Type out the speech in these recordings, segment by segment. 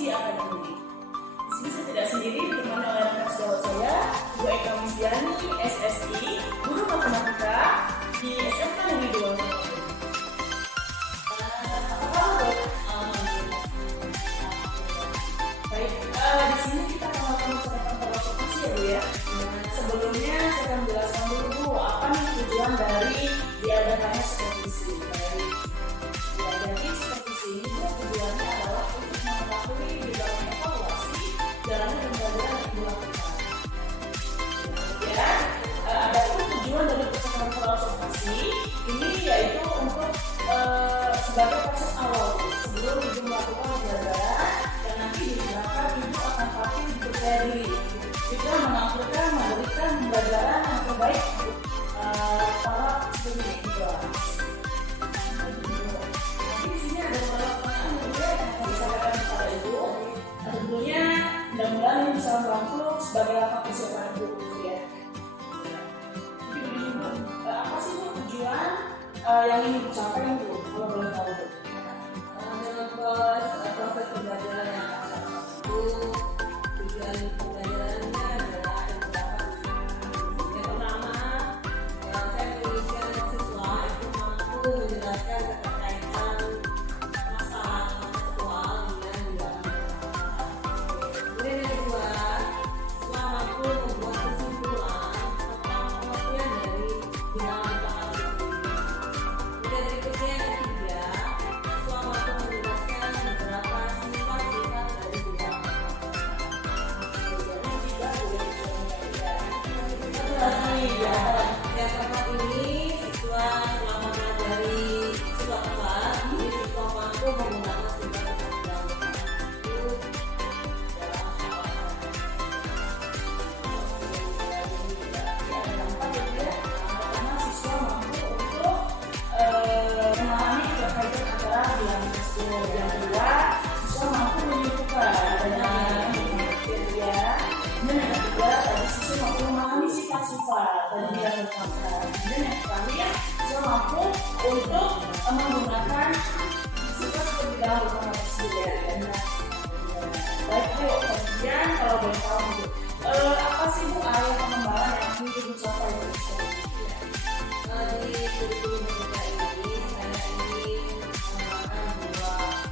Komisi Akademik. Di sini saya tidak sendiri, ditemani oleh rekan sejawat saya, Bu Eka Misdiani, SSI, Guru Matematika di SMK Negeri 2 Bengkulu. Baik, di sini kita akan melakukan percakapan partisipasi ya Bu ya. Sebelumnya saya akan menjelaskan dulu Bu, apa nih tujuan dari diadakannya supervisi. Ya, jadi supervisi ini tujuannya adalah untuk mengetahui di dalam evaluasi jalannya pembelajaran yang dilakukan. Kemudian ada pun tujuan dari percakapan partisipasi ini yaitu untuk sebagai proses awal sebelum ibu melakukan pembelajaran dan nanti digunakan ibu akan tampil dipercaya diri juga menampilkan memberikan pembelajaran yang terbaik untuk para student juga. Di sini ada beberapa pertanyaan juga yang akan disampaikan kepada ibu. Tentunya mudah-mudahan ini bisa membantu sebagai langkah persiapan ibu ya. Jadi begini Bu, apa sih Bu tujuan yang ingin ibu sampaikan Bu? Kalau boleh tahu Bu. Dalam proses pembelajaran yang akan itu tujuan pembelajarannya adalah beberapa tujuan. Yang pertama, saya menginginkan siswa itu mampu menjelaskan keterkaitan masalah aktual dengan dalam. Kemudian yang kedua, siswa mampu membuat kesimpulan tentang pengertian dari dinamika hal itu. Kemudian berikutnya yang ketiga, siswa mampu menjelaskan beberapa sifat-sifat dari dinamika. Yang keempat ini siswa selama mempelajari siswa kelas ini siswa mampu menggunakan sifat-sifat itu dalam Karena siswa mampu untuk memahami keterkaitan antara bilangan tersebut. Yang kedua, siswa mampu menyimpulkan adanya kriteria. Dan yang ketiga, tadi siswa mampu memahami sifat-sifat dan yang berkaitan. Dan yang terakhir, siswa mampu untuk menggunakan sifat seperti dalam beberapa tersebut. Baik Bu, kemudian kalau boleh tahu Bu, apa sih Bu area pengembangan yang ingin ibu sampaikan? di kurikulum merdeka ini saya ingin mengembangkan dua area.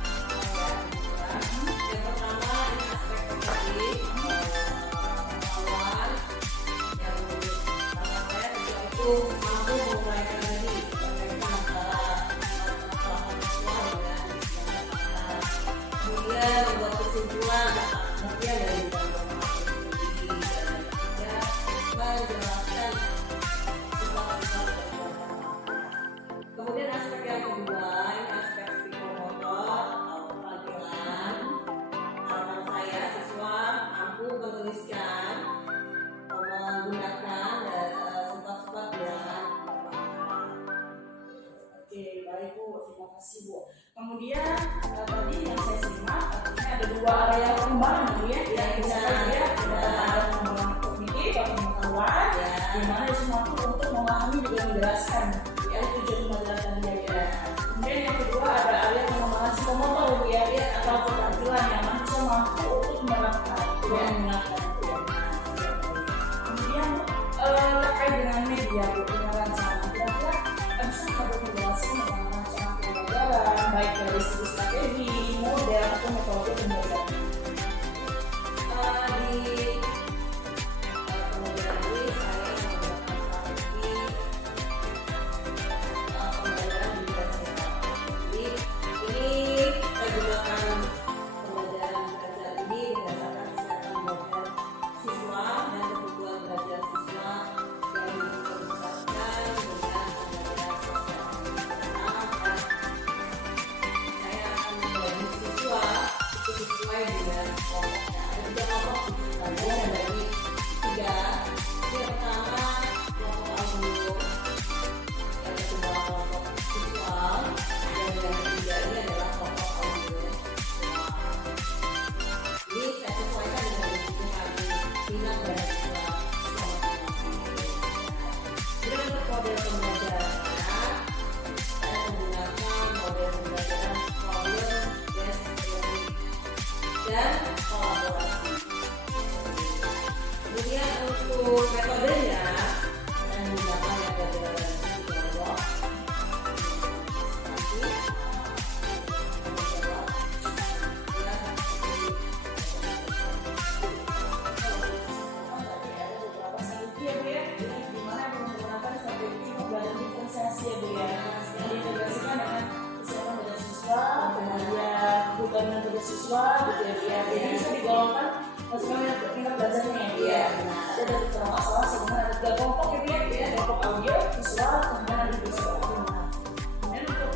Yang pertama ini aspek kognitif pengetahuan yang menurut saya siswa itu mampu menguraikan diri berkaitan antara masalah seksual dengan masalah. Kemudian membuat kesimpulan tentang pengertian dari dalam ini dan ketiga menjelaskan sifat-sifat dari kemudian aspek yang kedua ini aspek psikomotor atau keterampilan. Harapan saya siswa mampu menuliskan menggunakan sifat-sifat bilangan. Oke, baik Bu, terima kasih Bu. Kemudian tadi yang saya simak, artinya ada dua area pengembangan Bu ya, yang bisa ya, ada pengembangan kognitif atau pengetahuan, di mana siswa mampu untuk memahami juga menjelaskan ya tujuan pembelajaran dia ya. Kemudian yang kedua ada area pengembangan psikomotor Bu ya, atau keterampilan yang mana siswa mampu untuk menerapkan ya, menggunakan itu ya. Kemudian terkait dengan media Bu, dengan rancangan kira-kira bisa Ibu menjelaskan tentang rancangan pembelajaran baik dari segi strategi, model atau metode pembelajaran. Di pembelajaran ini saya menggunakan strategi pembelajaran diferensial. Jadi ini saya gunakan pembelajaran diferensial ini berdasarkan kesiapan model siswa dan kebutuhan belajar siswa yang disesuaikan dengan pembelajaran sosial. Dan saya akan membagi siswa itu sesuai dengan kelompoknya. Ada tiga kelompok belajar dari tiga. Yang pertama kelompok audio, yang kedua kelompok visual, dan yang ketiga ini adalah kelompok audio visual. Ini saya sesuaikan dengan kebutuhan minat dan siswa masing-masing. Kemudian untuk model pembelajaran saya menggunakan model pembelajaran problem based learning. dan kolaborasi. Kemudian untuk metodenya dan menggunakan metode dialog. Siswa gitu ya, jadi bisa digolongkan sesuai tingkat belajarnya ya. Ada dari masalah sebenarnya ada tiga kelompok ya, kelompok audio, visual, kemudian ada visual. Kemudian untuk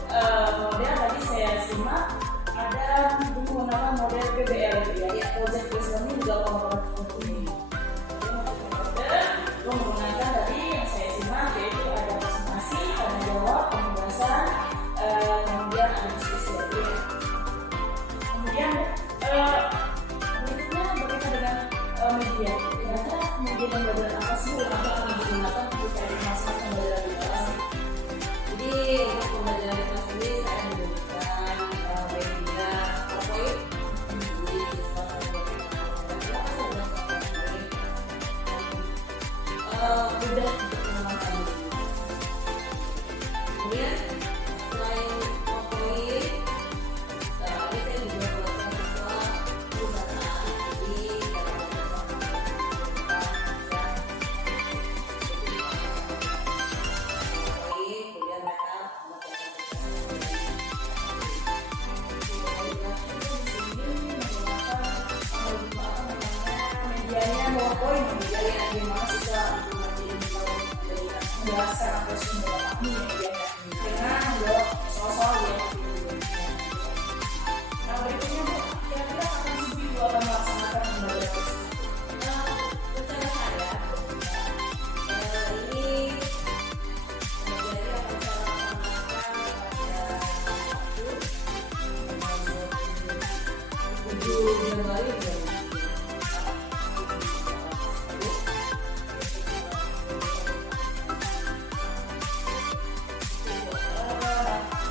model tadi saya simak ada menggunakan model PBL ya, project based learning juga kolaboratif ini. Kemudian menggunakan tadi yang saya simak yaitu ada presentasi, tanya jawab, pembahasan, kemudian ada diskusi ya. Kemudian berikutnya berkaitan dengan media. Kira-kira media dan pembelajaran apa sih yang akan digunakan ketika di masa pembelajaran di kelas? Jadi untuk pembelajaran di kelas ini saya menggunakan media PowerPoint. Jadi siswa mudah untuk mengamalkan. Kemudian selain PowerPoint, ini saya juga buatkan siswa pembukaan di kemudian mereka Medianya PowerPoint, media di mana siswa menjelaskan atau memahami medianya dengan membawa soal-soal yang Nah berikutnya Bu, kira-kira kapan sih Ibu akan melaksanakan pembelajaran tersebut? rencana saya ini pembelajaran akan saya laksanakan pada 7 Januari 2020.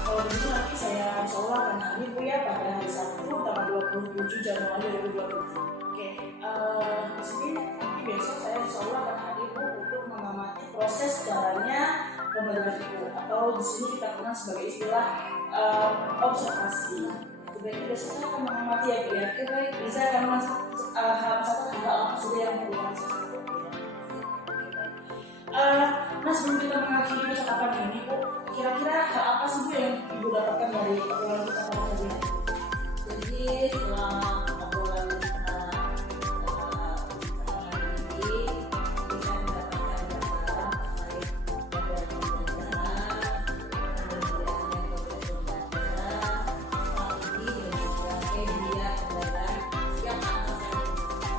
Kalau begitu nanti saya insya Allah akan hadir Bu ya pada hari Sabtu tanggal 27 Januari 2020. Oke, di sini nanti besok saya insya Allah akan hadir Bu untuk mengamati proses jalannya pembelajaran Ibu atau di sini kita kenal sebagai istilah observasi. Sebaiknya besok saya akan mengamati ya Bu ya. Baik, saya akan misalkan hal apa saja yang perlu saya Nah sebelum kita mengakhiri percakapan ini Bu, kira-kira hal apa sih Bu yang Ibu dapatkan dari obrolan kita pada hari ini? Jadi setelah obrolan kita hari ini, kita mendapatkan gambaran terkait model pembelajaran, kemudian metode pembelajaran, strategi dan juga media pembelajaran yang akan saya gunakan.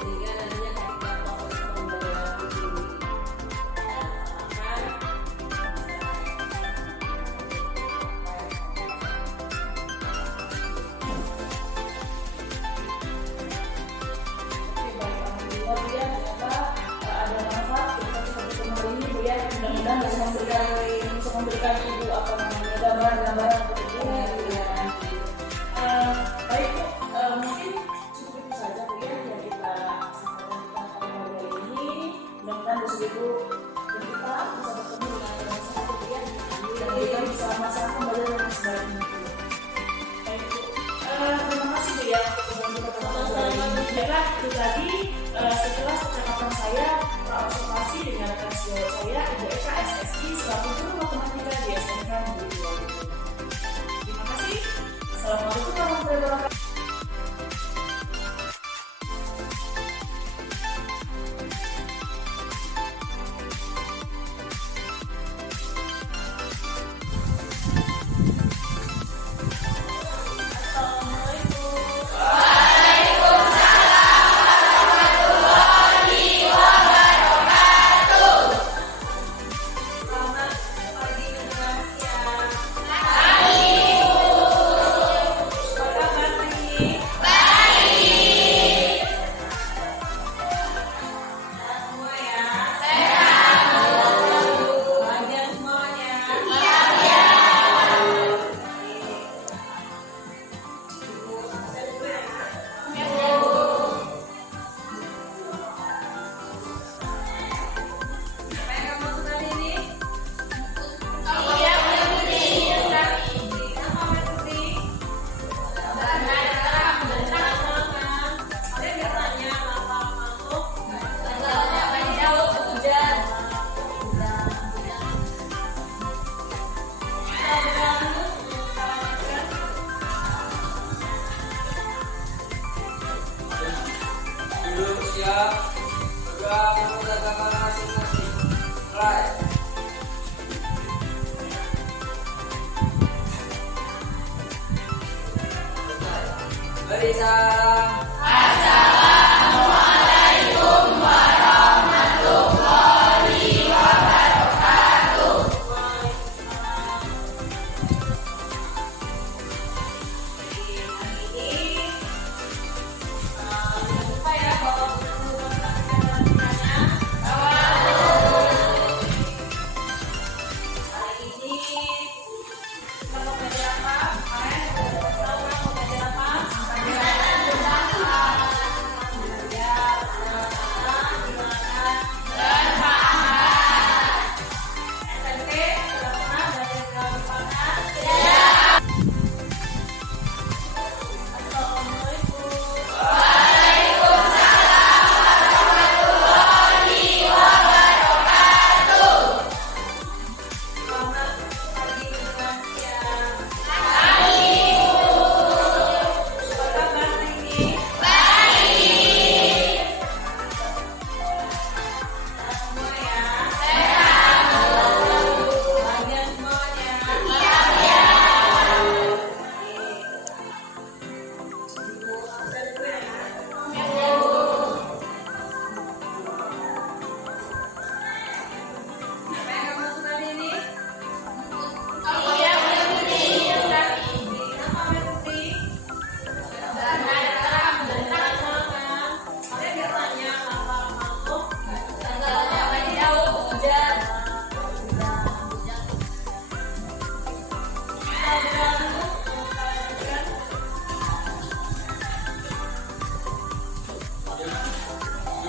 Sehingga nantinya ketika proses pembelajaran itu mudah-mudahan bisa memberikan Ibu apa namanya gambaran-gambaran seperti itu ya. Baik Bu, mungkin cukup itu saja Bu ya yang kita sampaikan pada hari ini. Mudah-mudahan besok Ibu dan kita bisa bertemu dengan teman-teman Bu ya, dan kita bisa melaksanakan pembelajaran dengan sebaik mungkin. Baik Bu, terima kasih Bu ya untuk pertemuan hari ini. Baiklah, itu tadi setelah percakapan saya observasi dengan rekan sejawat saya Ibu Eka SSI selaku guru matematika di SMK Negeri 2. Terima kasih. Assalamualaikum warahmatullahi wabarakatuh. Duduk siap, pegang anggota tangan masing-masing. Mulai. Beri salam.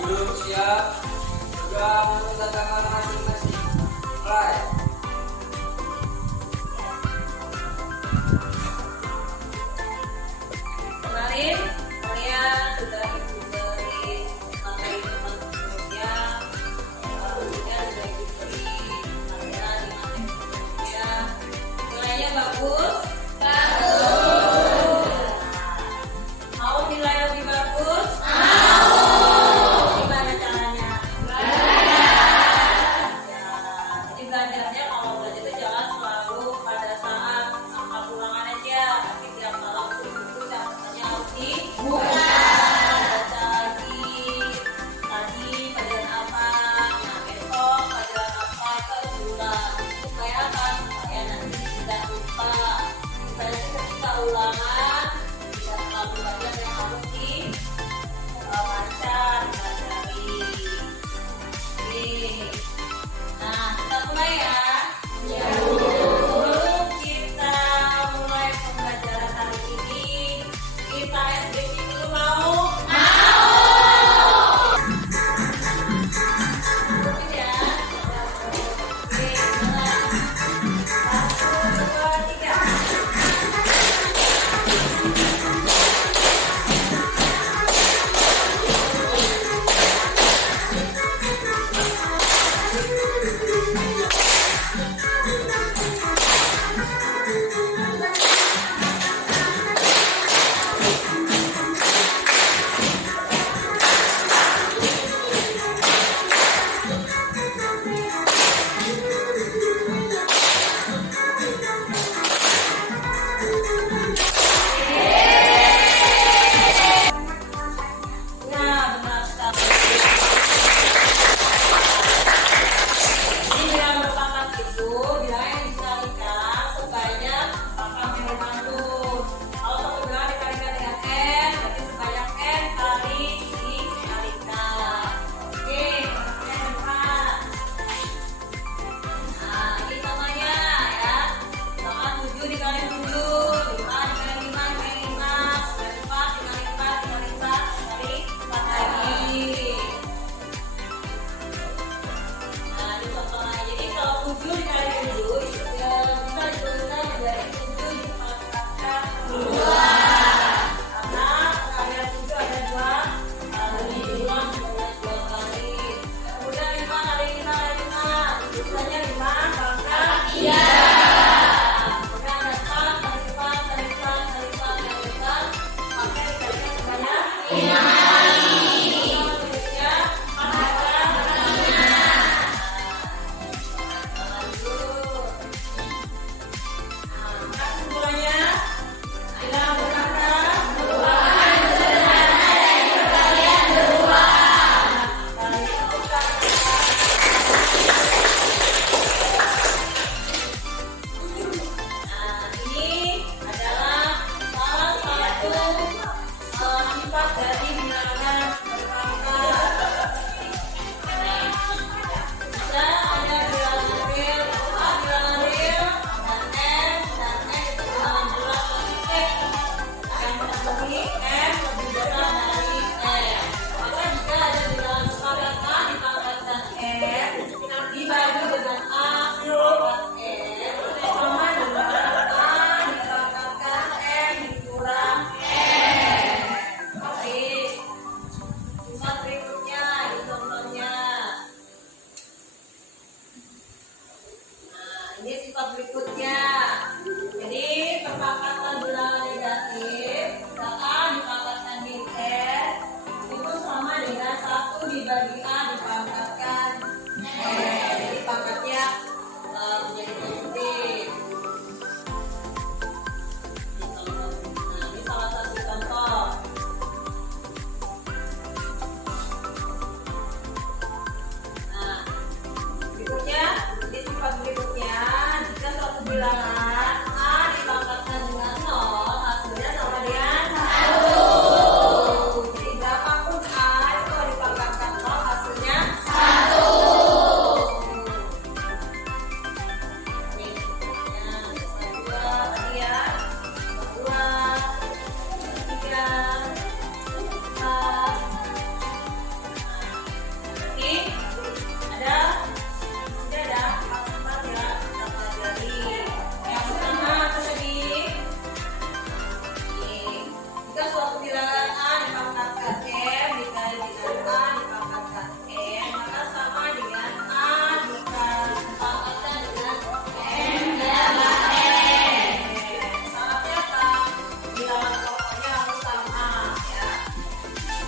Duduk siap, pegang anggota tangan masing-masing. Mulai. Kemarin kalian sudah diberi materi teman sebelumnya, kemudian sudah diberi pelajaran di materi sebelumnya. Nilainya bagus? Bagus. Mau nilai lebih bagus? Mau. Gimana caranya? Belajar. Ya, jadi belajar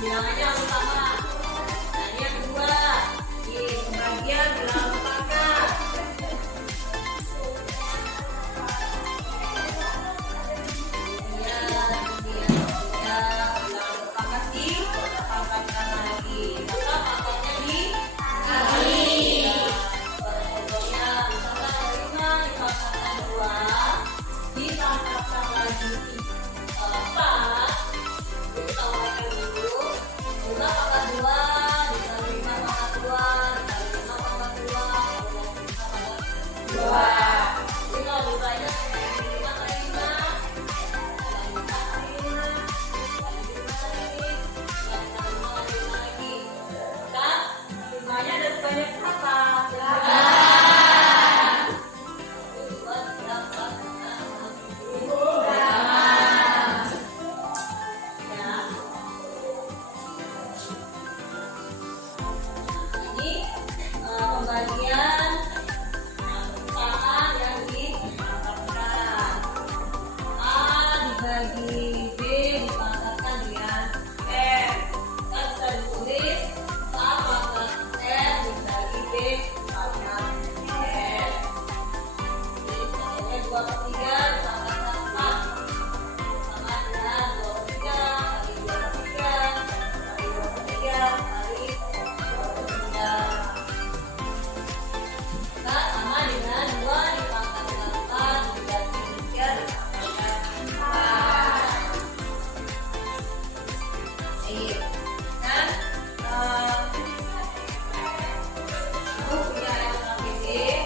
bilangannya harus sama. Nah, ini yang kedua, di pembagian bilangan pangkat. Bagi B dipangkatkan dengan N, kan bisa ditulis A pangkat N dibagi B pangkat N. Jadi contohnya 2/3 dipangkatkan 4 sama dengan 2/3 kali 2/3 kali 2/3 kali 2/3. Nah, sama dengan 2 dipangkatkan 4 dibagi 3 dipangkatkan 4. Dan aku punya LKPD ya.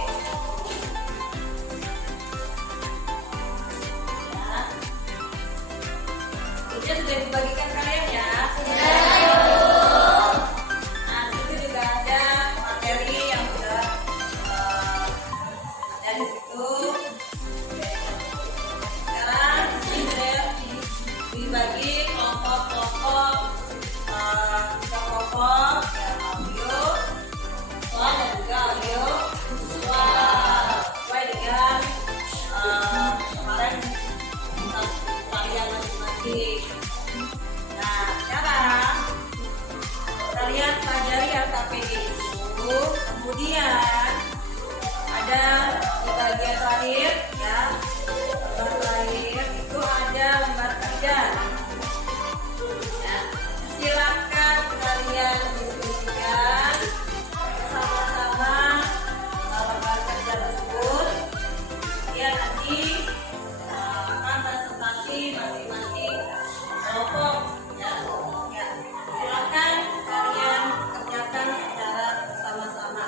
Ini sudah dibagikan kalian ya. Nah, itu juga ada materi yang sudah ada di situ. Sekarang ini sudah dibagi kelompok-kelompok kelompok ya, audio, visual dan juga audio visual sesuai dengan kemarin kalian masing-masing. Nah, sekarang kalian pelajari LKPD itu, kemudian ada di bagian terakhir ya, lembar terakhir itu ada lembar kerja. Ya, silakan kalian diskusikan bersama-sama lembar kerja tersebut. Ya, nanti akan presentasi masing-masing kelompok. Ya, silakan kalian kerjakan secara bersama-sama.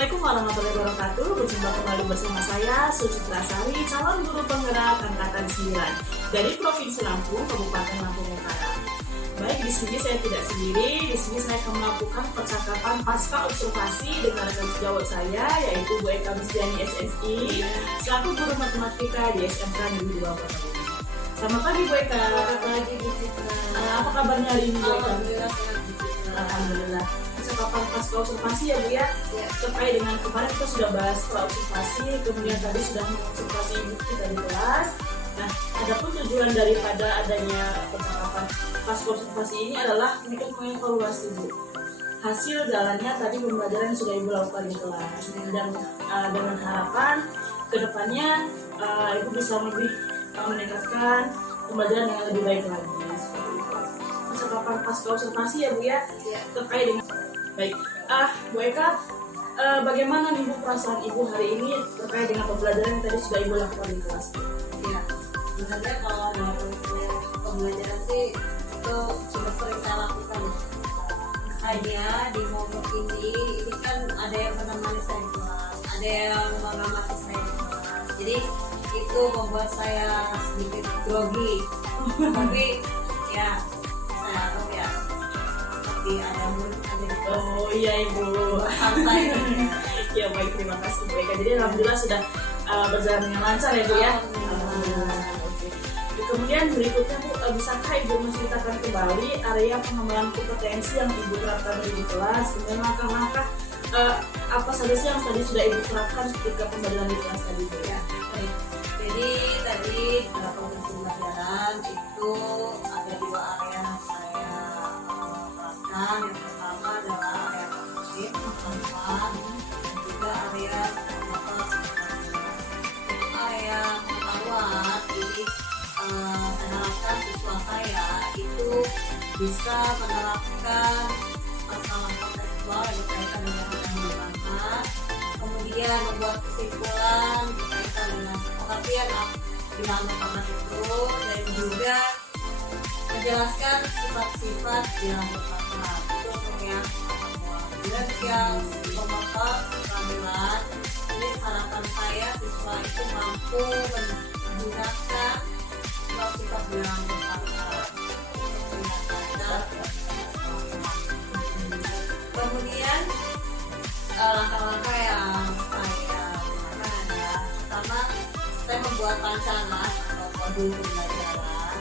Assalamualaikum warahmatullahi wabarakatuh. Berjumpa kembali bersama saya Sucitra Sari, calon guru penggerak angkatan 9 dari Provinsi Lampung, Kabupaten Lampung Utara. Baik, di sini saya tidak sendiri. Di sini saya akan melakukan percakapan pasca observasi dengan rekan sejawat saya, yaitu Bu Eka Misdiani SSI, selaku guru matematika di SMK Negeri 2 Kota Bumi. Selamat pagi Bu Eka. Selamat pagi Bu Citra. Apa kabarnya hari ini Bu Eka? Alhamdulillah sehat Bu Citra. Alhamdulillah. Percakapan pasca observasi ya Bu ya. Ya. Terkait dengan kemarin kita sudah bahas pra-observasi, kemudian tadi sudah mengobservasi ibu kita di kelas. Nah, adapun tujuan daripada adanya percakapan pasca observasi ini adalah untuk mengevaluasi Bu hasil jalannya tadi pembelajaran yang sudah ibu lakukan di kelas, dan dengan harapan kedepannya ibu bisa lebih meningkatkan pembelajaran yang lebih baik lagi. Seperti itu. Percakapan pasca observasi ya Bu ya, Ya. terkait dengan baik. Bu Eka, bagaimana nih Bu perasaan ibu hari ini terkait dengan pembelajaran yang tadi sudah ibu lakukan di kelas? Ya, sebenarnya kalau dalam pembelajaran sih itu sudah sering saya lakukan. Hanya di momen ini kan ada yang menemani saya di kelas, ada yang mengamati saya di kelas. Jadi itu membuat saya sedikit grogi. Tapi ya saya harap ya seperti ada murid ada di kelas. Oh iya ibu. Santai. Ya baik, terima kasih Bu Eka. Jadi alhamdulillah sudah berjalan dengan lancar ya Bu ya. Alhamdulillah. Oke. Kemudian berikutnya Bu, bisakah ibu menceritakan kembali area pengembangan kompetensi yang ibu terapkan di kelas, kemudian langkah-langkah apa saja sih yang tadi sudah ibu terapkan ketika pembelajaran di kelas tadi Bu ya? Baik. Jadi tadi dalam proses pembelajaran itu ada dua area yang saya terapkan. Yang pertama adalah area kognitif, pengetahuan, dan juga area area pengetahuan ini saya harapkan siswa saya itu bisa menerapkan masalah kontekstual yang berkaitan dengan pengembangan, kemudian membuat kesimpulan berkaitan dengan pengertian di dalam rekaman itu, dan juga menjelaskan sifat-sifat di dalam rekaman itu untuk yang pertama. Dan yang pemotor keterampilan, ini harapan saya siswa itu mampu menggunakan sifat di dalam rekaman untuk meningkatkan. Kemudian langkah-langkah yang saya gunakan adalah pertama, saya membuat rancangan atau modul pembelajaran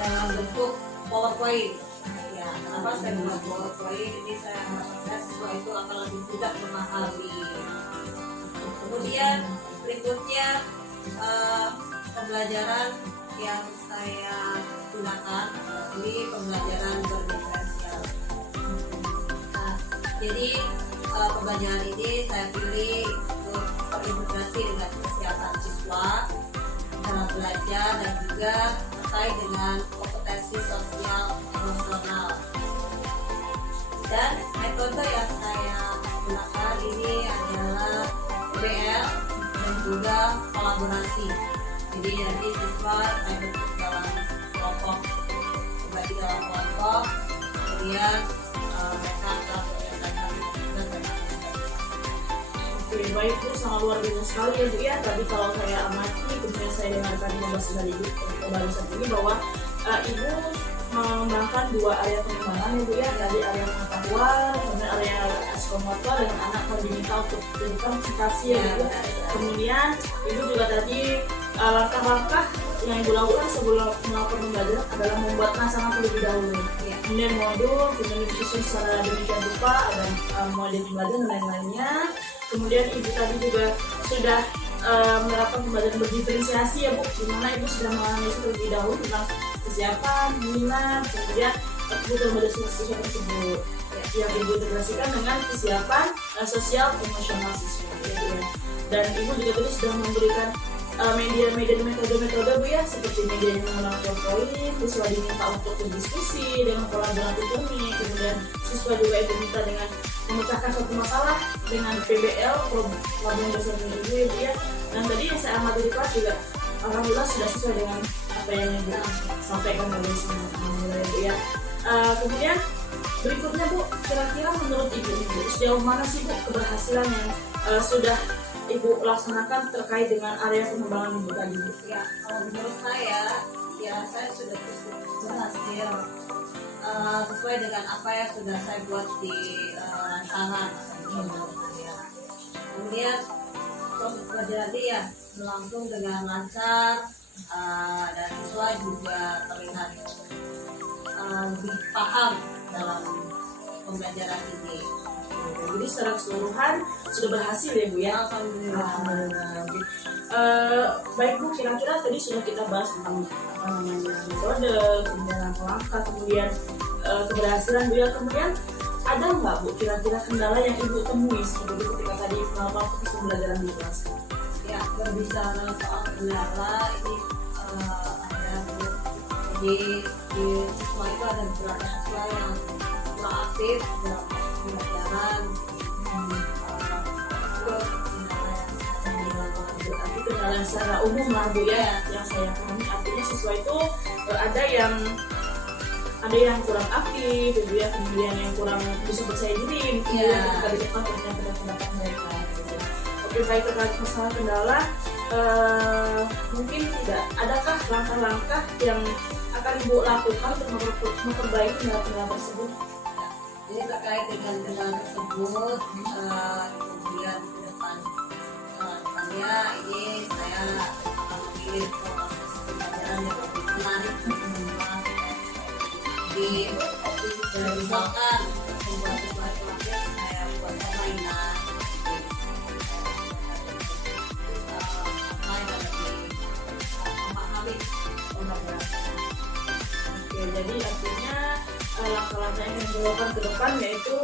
dalam bentuk PowerPoint. Ya, kenapa saya membuat PowerPoint? Ini saya merasa siswa itu akan lebih mudah memahami. Kemudian berikutnya pembelajaran yang saya gunakan ini pembelajaran berdiferensial. Jadi pembelajaran ini saya pilih untuk terintegrasi dengan kesiapan siswa dalam belajar dan juga terkait dengan kompetensi sosial emosional. Dan metode yang saya gunakan ini adalah PBL dan juga kolaborasi. Jadi nanti siswa saya bentuk dalam kelompok, berbagi dalam kelompok, kemudian mereka telah Oke, baik Bu, sangat luar biasa sekali ya Bu ya. Tadi kalau saya amati, kemudian saya dengarkan pembahasan dari Ibu barusan ini bahwa Ibu mengembangkan dua area pengembangan ya Bu ya, dari area pengetahuan, kemudian area psikomotor dengan anak kognitif untuk pendidikan konsentrasi ya Bu. Kemudian Ibu juga tadi langkah-langkah yang Ibu lakukan sebelum melakukan pembelajaran adalah membuat rancangan terlebih dahulu. Kemudian modul, kemudian disusun secara demikian rupa, ada model pembelajaran dan lain-lainnya. Kemudian Ibu tadi juga sudah menerapkan pembelajaran berdiferensiasi ya Bu, di mana Ibu sudah menganalisis terlebih dahulu tentang kesiapan, minat, kemudian kebutuhan pada siswa tersebut yang Ibu integrasikan dengan kesiapan sosial emosional siswa ya. Dan Ibu juga tadi sudah memberikan media-media metode-metode Bu ya, seperti media yang menggunakan PowerPoint, siswa diminta untuk berdiskusi dengan kolaboratif unik, kemudian siswa juga diminta dengan memecahkan suatu masalah dengan PBL, problem besar Ibu ya Bu ya. Dan tadi yang saya amati di kelas juga alhamdulillah sudah sesuai dengan apa yang Ibu sampaikan dari sini, alhamdulillah ya Bu ya. Kemudian Berikutnya Bu, kira-kira menurut Ibu nih Bu, sejauh mana sih Bu keberhasilan yang sudah Ibu laksanakan terkait dengan area pengembangan Ibu tadi Bu? Ya, kalau menurut saya, ya saya sudah cukup berhasil sesuai dengan apa yang sudah saya buat di rancangan menurut saya. Kemudian proses pelajaran ya berlangsung dengan lancar dan siswa juga terlihat lebih paham dalam pembelajaran ini. Jadi secara keseluruhan sudah berhasil ya Bu ya? Alhamdulillah. Oke. Baik Bu, kira-kira tadi sudah kita bahas tentang apa namanya metode, kemudian langkah-langkah, kemudian keberhasilan Bu ya. Kemudian ada nggak Bu kira-kira kendala yang Ibu temui seperti itu ketika tadi melakukan proses pembelajaran di kelas? Ya, berbicara soal kendala ini ada di siswa itu ada beberapa siswa yang kurang aktif dalam pembelajaran. Itu kendala yang Berarti kendala secara umum lah Bu ya, yang saya pahami artinya siswa itu ada yang kurang aktif, gitu ya, kemudian yang kurang bisa percaya diri, kemudian ketika di depan pendapat mereka. Gitu. Oke, baik terkait masalah kendala, mungkin tidak. Adakah langkah-langkah yang akan Ibu lakukan untuk memperbaiki kendala-kendala tersebut? Jadi terkait dengan kendala tersebut, kemudian ke depannya ini saya akan memilih proses pembelajaran yang lebih menarik dan misalkan membuat sesuatu saya buat permainan memahami pembelajaran. Oke, jadi artinya langkah-langkah yang dilakukan ke depan yaitu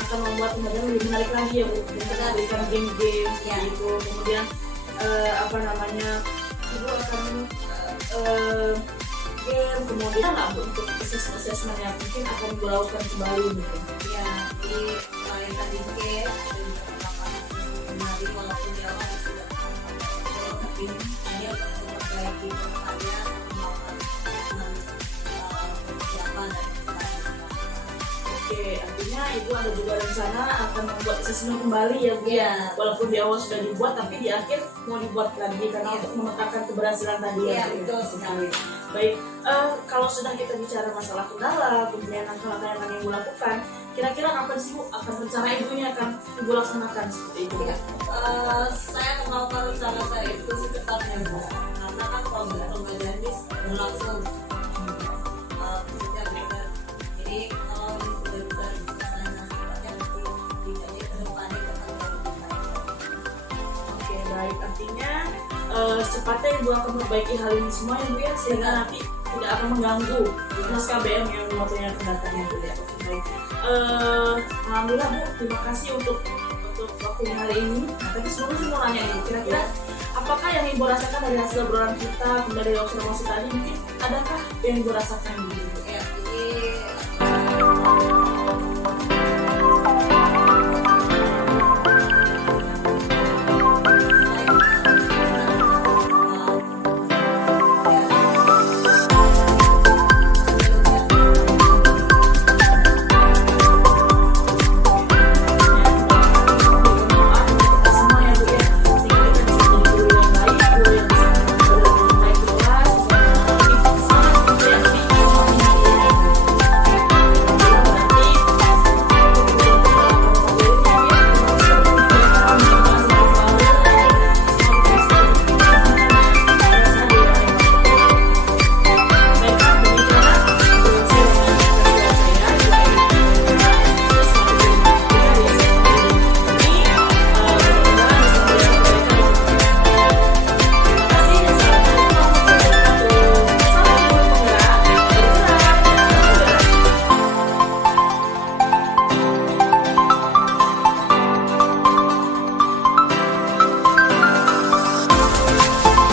akan membuat pembelajaran lebih menarik lagi ya Bu. Kita berikan game-game gitu, kemudian apa namanya Ibu akan game, kemudian nggak Bu untuk assessment yang mungkin akan Ibu lakukan kembali gitu. Ya, di selain tadi game dan beberapa menari walaupun di awal sudah tapi hanya untuk memperbaiki perannya melakukan assessment persiapan dan Oke, artinya Ibu ada juga rencana akan membuat assessment kembali ya Bu. Iya. Walaupun di awal sudah dibuat, tapi di akhir mau dibuat lagi karena untuk memetakan keberhasilan tadi ya. Iya, Bu. betul sekali. Baik, kalau sudah kita bicara masalah kendala, kemudian langkah-langkah yang akan Ibu lakukan, kira-kira kapan sih Bu akan rencana Ibu ini akan Ibu laksanakan seperti itu? Ya, saya melakukan rencana saya itu secepatnya Bu, karena kan proses pembelajaran ini berlangsung sejak kita. Jadi kalau ini sudah bisa diselesaikan secepatnya nanti tidaknya ke depannya akan lebih baik. Oke, baik, artinya secepatnya Ibu akan memperbaiki hal ini semua ya Bu ya, sehingga nanti tidak akan mengganggu Dinas KBM yang mempunyai kedatangan Bu ya. Oke, baik. Alhamdulillah Bu, terima kasih untuk waktunya hari ini. Nah, tapi sebelumnya saya mau nanya nih, kira-kira apakah yang Ibu rasakan dari hasil obrolan kita, kemudian dari observasi tadi, mungkin adakah yang Ibu rasakan di